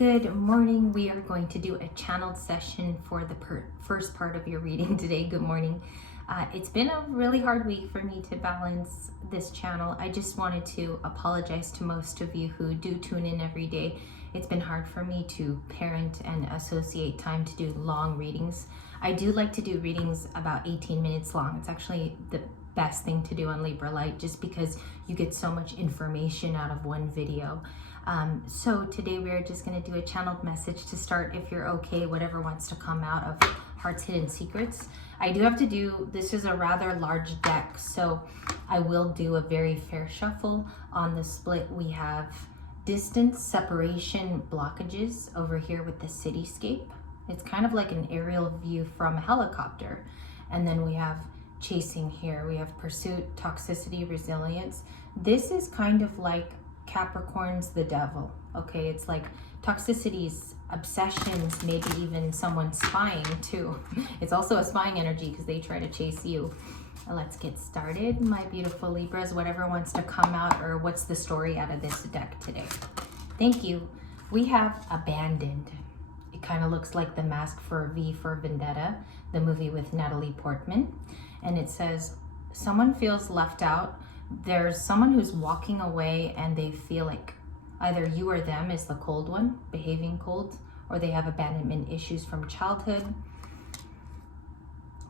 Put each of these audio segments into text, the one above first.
Good morning. We are going to do a channeled session for the first part of your reading today. Good morning. It's been a really hard week for me to balance this channel. I just wanted to apologize to most of you who do tune in every day. It's been hard for me to parent and associate time to do long readings. I do like to do readings about 18 minutes long. It's actually the best thing to do on LIBRA just because you get so much information out of one video. So today we're just going to do a channeled message to start, if you're okay, whatever wants to come out of Heart's Hidden Secrets. I do have to do, this is a rather large deck, so I will do a very fair shuffle. On the split we have distance, separation, blockages over here with the cityscape. It's kind of like an aerial view from a helicopter. And then we have chasing here. We have pursuit, toxicity, resilience. This is kind of like Capricorn's the devil. Okay, it's like toxicities, obsessions, maybe even someone spying too. It's also a spying energy because they try to chase you. Let's get started, my beautiful Libras. Whatever wants to come out, or what's the story out of this deck today? Thank you. We have abandoned. It kind of looks like the mask for V for Vendetta, the movie with Natalie Portman. And it says, someone feels left out. There's someone who's walking away and they feel like either you or them is the cold one, behaving cold, or they have abandonment issues from childhood.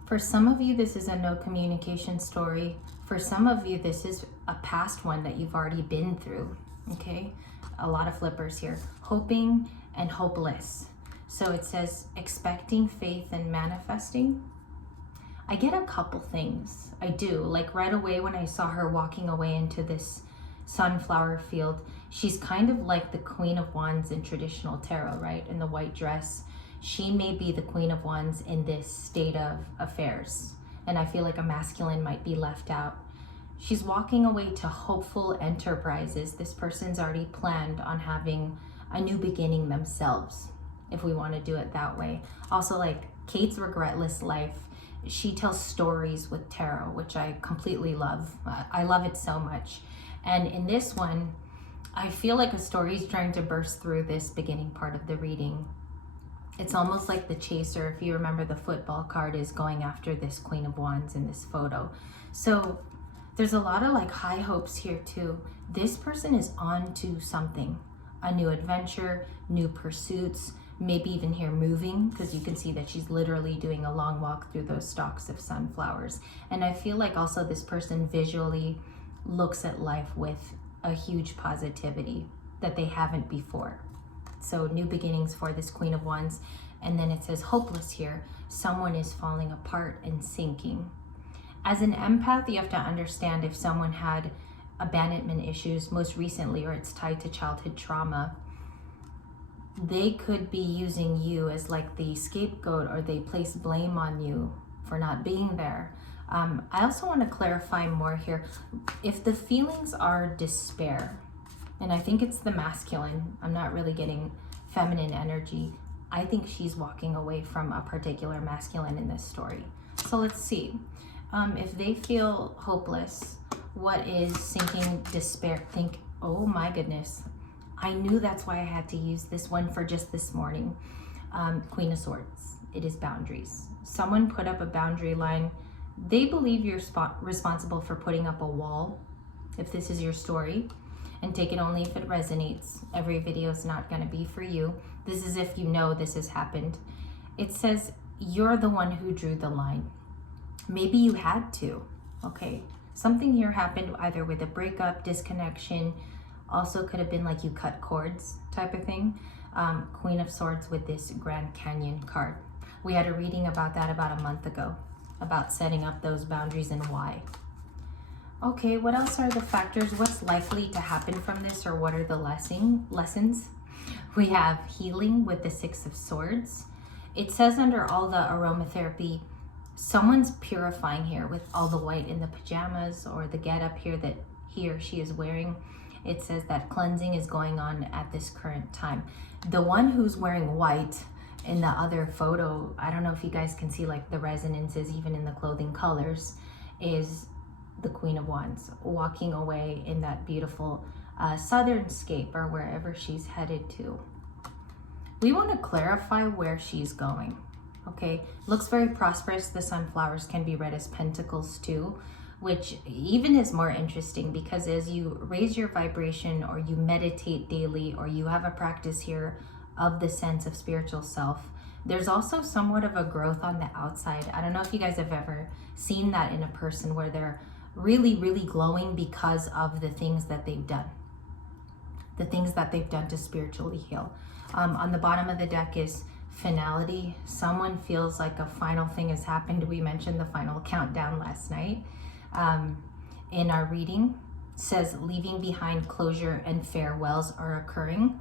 For some of you, this is a no communication story. For some of you, this is a past one that you've already been through, okay? A lot of flippers here. Hoping and hopeless. So it says expecting, faith, and manifesting. I get a couple things. I do. Like right away when I saw her walking away into this sunflower field, she's kind of like the Queen of Wands in traditional tarot, right? In the white dress. She may be the Queen of Wands in this state of affairs. And I feel like a masculine might be left out. She's walking away to hopeful enterprises. This person's already planned on having a new beginning themselves, if we want to do it that way. Also, like Kate's regretless life, she tells stories with tarot, which I completely love. I love it so much. And in this one, I feel like a story is trying to burst through this beginning part of the reading. It's almost like the chaser, if you remember the football card, is going after this Queen of Wands in this photo. So there's a lot of like high hopes here too. This person is on to something, a new adventure, new pursuits, maybe even here moving, because you can see that she's literally doing a long walk through those stalks of sunflowers. And I feel like also this person visually looks at life with a huge positivity that they haven't before. So new beginnings for this Queen of Wands. And then it says hopeless here. Someone is falling apart and sinking. As an empath, you have to understand if someone had abandonment issues most recently, or it's tied to childhood trauma, they could be using you as like the scapegoat, or they place blame on you for not being there. I also want to clarify more here. If the feelings are despair, and I think it's the masculine, I'm not really getting feminine energy. I think she's walking away from a particular masculine in this story. So let's see. If they feel hopeless, what is sinking, despair? Think, oh my goodness. I knew that's why I had to use this one for just this morning. Queen of Swords, it is boundaries. Someone put up a boundary line. They believe you're responsible for putting up a wall, if this is your story, and take it only if it resonates. Every video is not gonna be for you. This is if you know this has happened. It says you're the one who drew the line. Maybe you had to, okay? Something here happened either with a breakup, disconnection, also could have been like you cut cords type of thing. Queen of Swords with this Grand Canyon card. We had a reading about that about a month ago, about setting up those boundaries and why. Okay, what else are the factors? What's likely to happen from this, or what are the lessons? We have healing with the Six of Swords. It says under all the aromatherapy, someone's purifying here with all the white in the pajamas or the getup here that he or she is wearing. It says that cleansing is going on at this current time. The one who's wearing white in the other photo, I don't know if you guys can see like the resonances even in the clothing colors, is the Queen of Wands walking away in that beautiful southern scape, or wherever she's headed to. We want to clarify where she's going. Okay, looks very prosperous. The sunflowers can be read as pentacles too, which even is more interesting because as you raise your vibration or you meditate daily or you have a practice here of the sense of spiritual self, there's also somewhat of a growth on the outside. I don't know if you guys have ever seen that in a person where they're really, really glowing because of the things that they've done. The things that they've done to spiritually heal. On the bottom of the deck is finality. Someone feels like a final thing has happened. We mentioned the final countdown last night in our reading. It says leaving behind closure and farewells are occurring.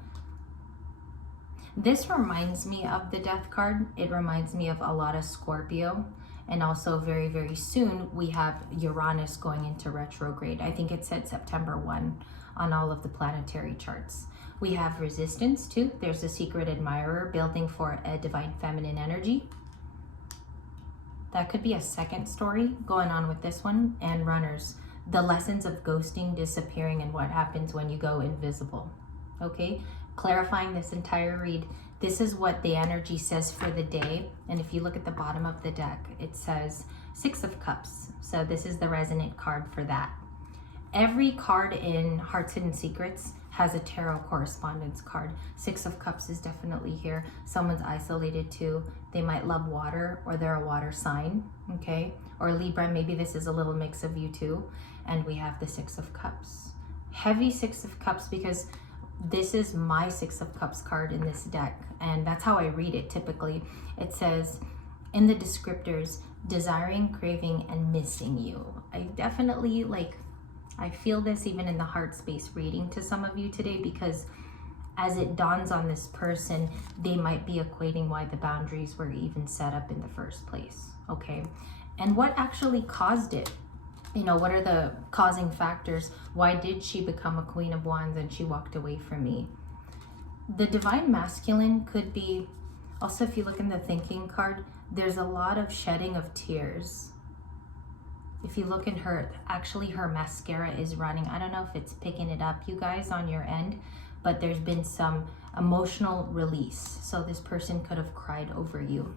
This reminds me of the death card. It reminds me of a lot of Scorpio, and also very, very soon we have Uranus going into retrograde. I think it said September 1 on all of the planetary charts. We have resistance too. There's a secret admirer building for a divine feminine energy. That could be a second story going on with this one. And runners, the lessons of ghosting, disappearing, and what happens when you go invisible. Okay, clarifying this entire read. This is what the energy says for the day. And if you look at the bottom of the deck, it says 6 of Cups. So this is the resonant card for that. Every card in Heart's Hidden Secrets has a tarot correspondence card. 6 of Cups is definitely here. Someone's isolated too. They might love water, or they're a water sign, okay? Or Libra, maybe this is a little mix of you too. And we have the 6 of Cups. Heavy 6 of Cups, because this is my 6 of Cups card in this deck. And that's how I read it typically. It says in the descriptors, desiring, craving, and missing you. I definitely I feel this even in the heart space reading to some of you today, because as it dawns on this person, they might be equating why the boundaries were even set up in the first place, okay? And what actually caused it? You know, what are the causing factors? Why did she become a Queen of Wands and she walked away from me? The Divine Masculine could be, also if you look in the Thinking card, there's a lot of shedding of tears. If you look in her, actually her mascara is running. I don't know if it's picking it up, you guys, on your end, but there's been some emotional release. So this person could have cried over you,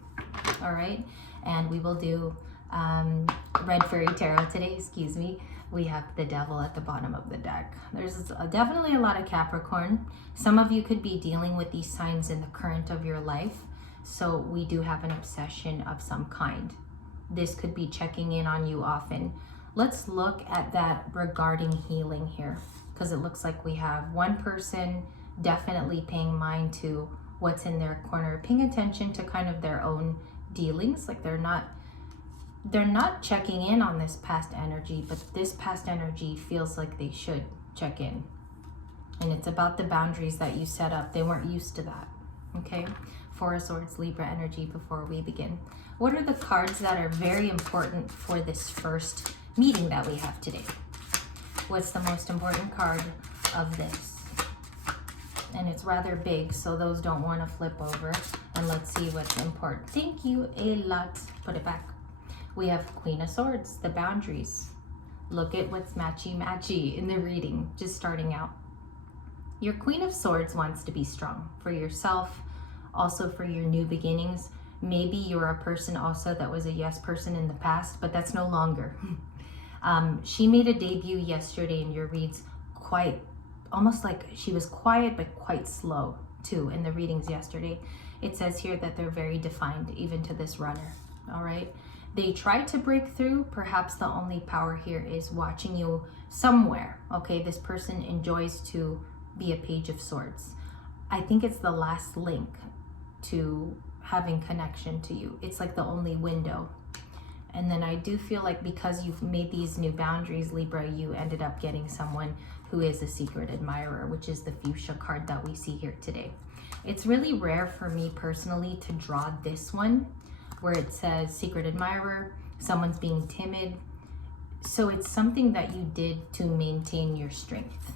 all right? And we will do Red Fairy Tarot today, excuse me. We have the Devil at the bottom of the deck. There's definitely a lot of Capricorn. Some of you could be dealing with these signs in the current of your life. So we do have an obsession of some kind. This could be checking in on you often. Let's look at that regarding healing here, because it looks like we have one person definitely paying mind to what's in their corner, paying attention to kind of their own dealings. Like they're not checking in on this past energy, but this past energy feels like they should check in. And it's about the boundaries that you set up. They weren't used to that, okay? 4 of Swords, Libra energy before we begin. What are the cards that are very important for this first meeting that we have today? What's the most important card of this? And it's rather big, so those don't want to flip over. And let's see what's important. Thank you, ALOT. Put it back. We have Queen of Swords, the boundaries. Look at what's matchy-matchy in the reading, just starting out. Your Queen of Swords wants to be strong for yourself, also for your new beginnings. Maybe you're a person also that was a yes person in the past, but that's no longer. She made a debut yesterday in your reads, almost like she was quiet, but quite slow too in the readings yesterday. It says here that they're very defined, even to this runner, all right? They tried to break through. Perhaps the only power here is watching you somewhere, okay? This person enjoys to be a Page of Swords. I think it's the last link to having connection to you. It's like the only window. And then I do feel like because you've made these new boundaries, Libra, you ended up getting someone who is a secret admirer, which is the fuchsia card that we see here today. It's really rare for me personally to draw this one where it says secret admirer, someone's being timid. So it's something that you did to maintain your strength.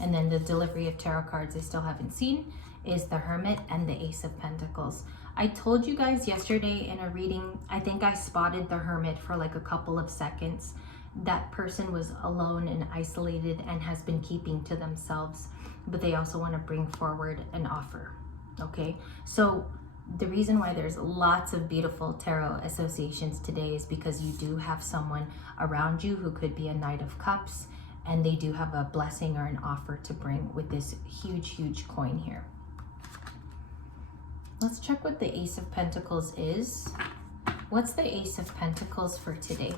And then the delivery of tarot cards I still haven't seen is the Hermit and the Ace of Pentacles. I told you guys yesterday in a reading, I think I spotted the Hermit for like a couple of seconds. That person was alone and isolated and has been keeping to themselves, but they also want to bring forward an offer, Okay, so the reason why there's lots of beautiful tarot associations today is because you do have someone around you who could be a Knight of Cups, and they do have a blessing or an offer to bring with this huge coin here. Let's check what the Ace of Pentacles is. What's the Ace of Pentacles for today?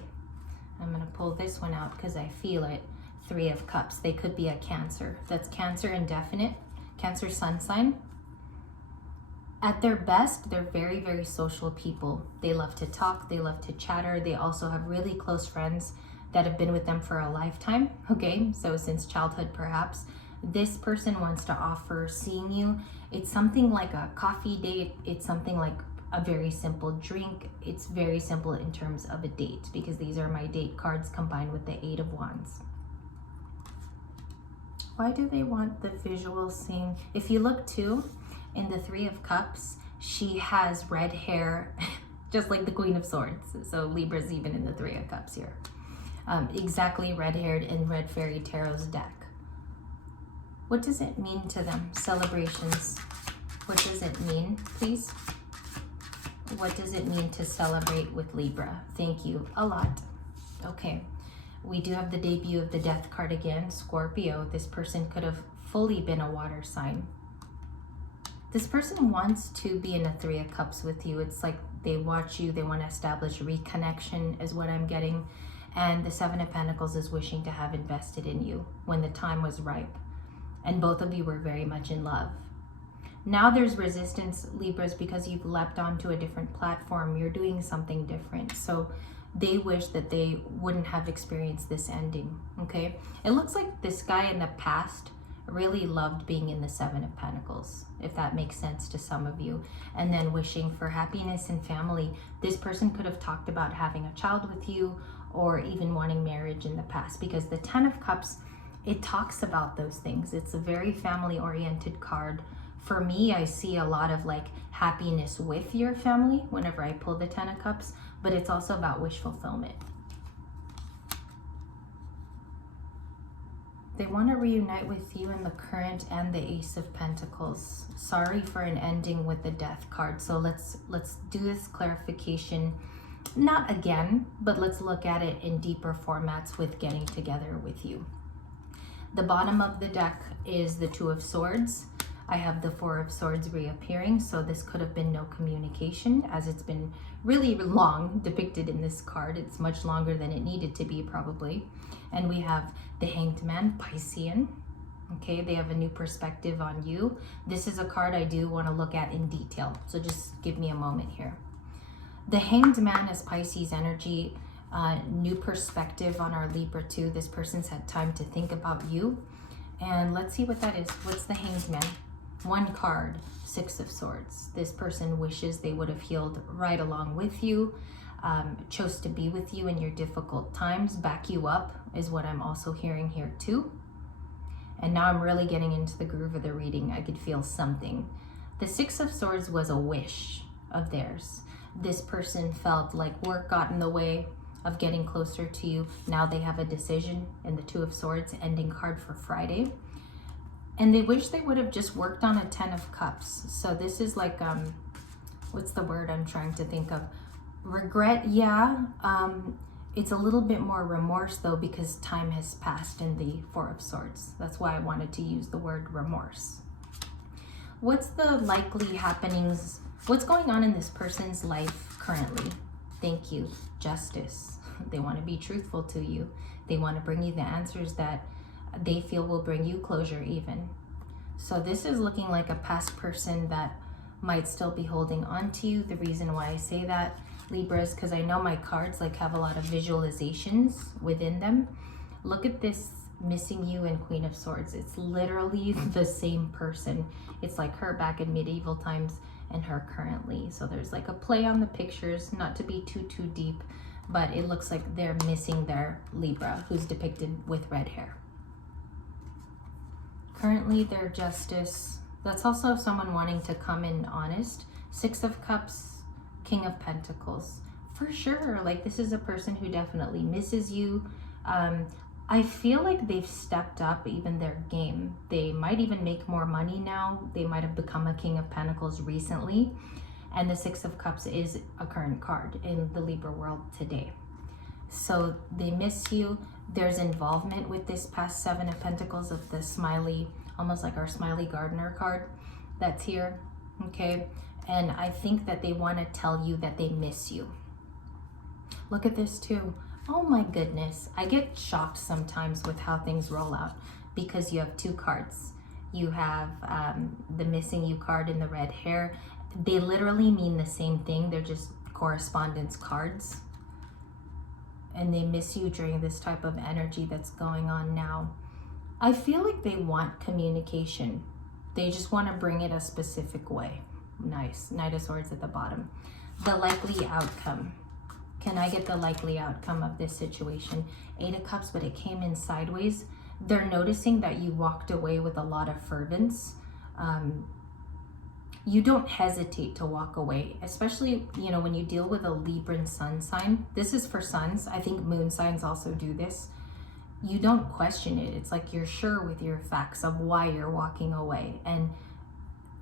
I'm going to pull this one out because I feel it. 3 of Cups. They could be a Cancer. That's Cancer indefinite. Cancer sun sign. At their best, they're very social people. They love to talk. They love to chatter. They also have really close friends that have been with them for a lifetime. Okay, so since childhood perhaps. This person wants to offer seeing you. It's something like a coffee date. It's something like a very simple drink. It's very simple in terms of a date, because these are my date cards combined with the 8 of Wands. Why do they want the visual seeing? If you look too, in the 3 of Cups, she has red hair, just like the Queen of Swords. So Libra's even in the 3 of Cups here. Exactly red-haired in Red Fairy Tarot's deck. What does it mean to them? Celebrations. What does it mean, please? What does it mean to celebrate with Libra? Thank you. ALOT. Okay. We do have the debut of the Death card again. Scorpio. This person could have fully been a water sign. This person wants to be in a 3 of Cups with you. It's like they watch you. They want to establish reconnection is what I'm getting. And the 7 of Pentacles is wishing to have invested in you when the time was ripe. And both of you were very much in love. Now there's resistance, Libras, because you've leapt onto a different platform. You're doing something different. So they wish that they wouldn't have experienced this ending, okay? It looks like this guy in the past really loved being in the 7 of Pentacles, if that makes sense to some of you. And then wishing for happiness and family. This person could have talked about having a child with you or even wanting marriage in the past, because the 10 of Cups, it talks about those things. It's a very family-oriented card. For me, I see a lot of like happiness with your family whenever I pull the 10 of Cups, but it's also about wish fulfillment. They want to reunite with you in the current and the Ace of Pentacles. Sorry for an ending with the Death card. So let's do this clarification. Not again, but let's look at it in deeper formats with getting together with you. The bottom of the deck is the 2 of Swords. I have the 4 of Swords reappearing, so this could have been no communication, as it's been really long depicted in this card. It's much longer than it needed to be, probably. And we have the Hanged Man, Piscean. Okay, they have a new perspective on you. This is a card I do want to look at in detail, so just give me a moment here. The Hanged Man is Pisces energy. New perspective on our Libra too. This person's had time to think about you. And let's see what that is. What's the Hanged Man? 1 card, 6 of Swords. This person wishes they would have healed right along with you, chose to be with you in your difficult times, back you up is what I'm also hearing here too. And now I'm really getting into the groove of the reading. I could feel something. The 6 of Swords was a wish of theirs. This person felt like work got in the way of getting closer to you. Now they have a decision in the 2 of Swords, ending card for Friday. And they wish they would have just worked on a 10 of Cups. So this is like, what's the word I'm trying to think of? Regret, yeah. It's a little bit more remorse though, because time has passed in the 4 of Swords. That's why I wanted to use the word remorse. What's the likely happenings? What's going on in this person's life currently? Thank you. Justice. They want to be truthful to you. They want to bring you the answers that they feel will bring you closure even. So this is looking like a past person that might still be holding on to you. The reason why I say that, Libra, is because I know my cards like have a lot of visualizations within them. Look at this missing you and Queen of Swords. It's literally the same person. It's like her back in medieval times and her currently. So there's like a play on the pictures, not to be too deep, but it looks like they're missing their Libra, who's depicted with red hair. Currently their Justice. That's also someone wanting to come in honest. 6 of Cups, King of Pentacles. For sure, like this is a person who definitely misses you. I feel like they've stepped up even their game. They might even make more money now. They might have become a King of Pentacles recently. And the Six of Cups is a current card in the Libra world today. So they miss you. There's involvement with this past Seven of Pentacles of the smiley, almost like our smiley gardener card that's here, okay? And I think that they want to tell you that they miss you. Look at this too. Oh my goodness. I get shocked sometimes with how things roll out because you have two cards. You have the missing you card and the red hair. They literally mean the same thing. They're just correspondence cards. And they miss you during this type of energy that's going on now. I feel like they want communication. They just want to bring it a specific way. Nice. Knight of Swords at the bottom. The likely outcome. Can I get the likely outcome of this situation? Eight of Cups, but it came in sideways. They're noticing that you walked away with a lot of fervence. You don't hesitate to walk away, especially, you know, when you deal with a Libran sun sign. This is for suns. I think moon signs also do this. You don't question it. It's like you're sure with your facts of why you're walking away. And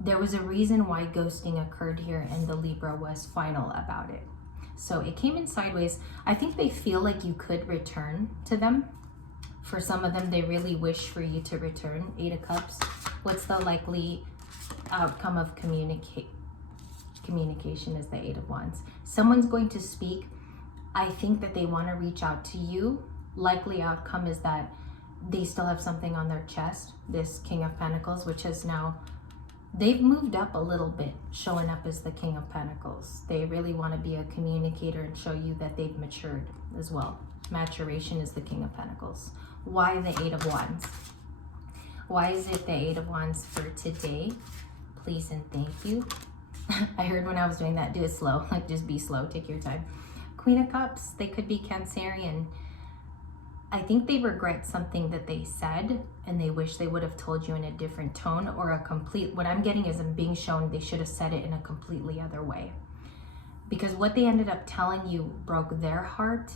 there was a reason why ghosting occurred here and the Libra was final about it. So it came in sideways. I think they feel like you could return to them. For some of them, they really wish for you to return. Eight of Cups. What's the likely outcome of communication is the Eight of Wands. Someone's going to speak. I think that they want to reach out to you. Likely outcome is that they still have something on their chest. This King of Pentacles, which has now, they've moved up a little bit, showing up as the King of Pentacles. They really want to be a communicator and show you that they've matured as well. Maturation is the King of Pentacles. Why the Eight of Wands? Why is it the Eight of Wands for today? Please and thank you. I heard when I was doing that, do it slow. Like, just be slow, take your time. Queen of Cups, they could be Cancerian. I think they regret something that they said and they wish they would have told you in a different tone or a complete, what I'm getting is I'm being shown they should have said it in a completely other way. Because what they ended up telling you broke their heart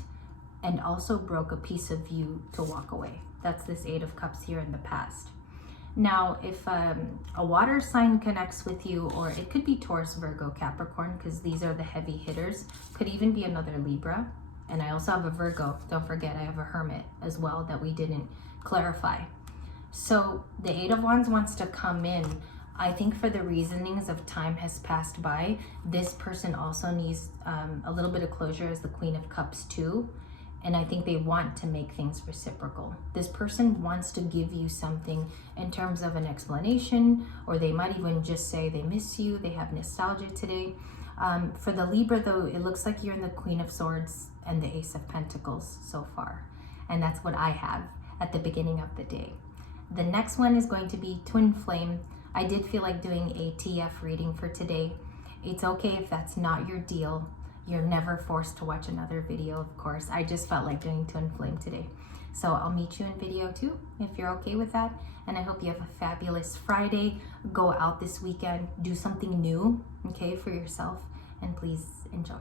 and also broke a piece of you to walk away. That's this Eight of Cups here in the past. Now, if a water sign connects with you, or it could be Taurus, Virgo, Capricorn, because these are the heavy hitters, could even be another Libra. And I also have a Virgo. Don't forget, I have a Hermit as well that we didn't clarify. So the Eight of Wands wants to come in. I think for the reasonings of time has passed by, this person also needs a little bit of closure as the Queen of Cups too. And I think they want to make things reciprocal. This person wants to give you something in terms of an explanation, or they might even just say they miss you, they have nostalgia today. For the Libra though, it looks like you're in the Queen of Swords and the Ace of Pentacles so far. And that's what I have at the beginning of the day. The next one is going to be Twin Flame. I did feel like doing a TF reading for today. It's okay if that's not your deal. You're never forced to watch another video, of course. I just felt like doing Twin Flame today. So I'll meet you in video too, if you're okay with that. And I hope you have a fabulous Friday. Go out this weekend, do something new, okay, for yourself. And please enjoy.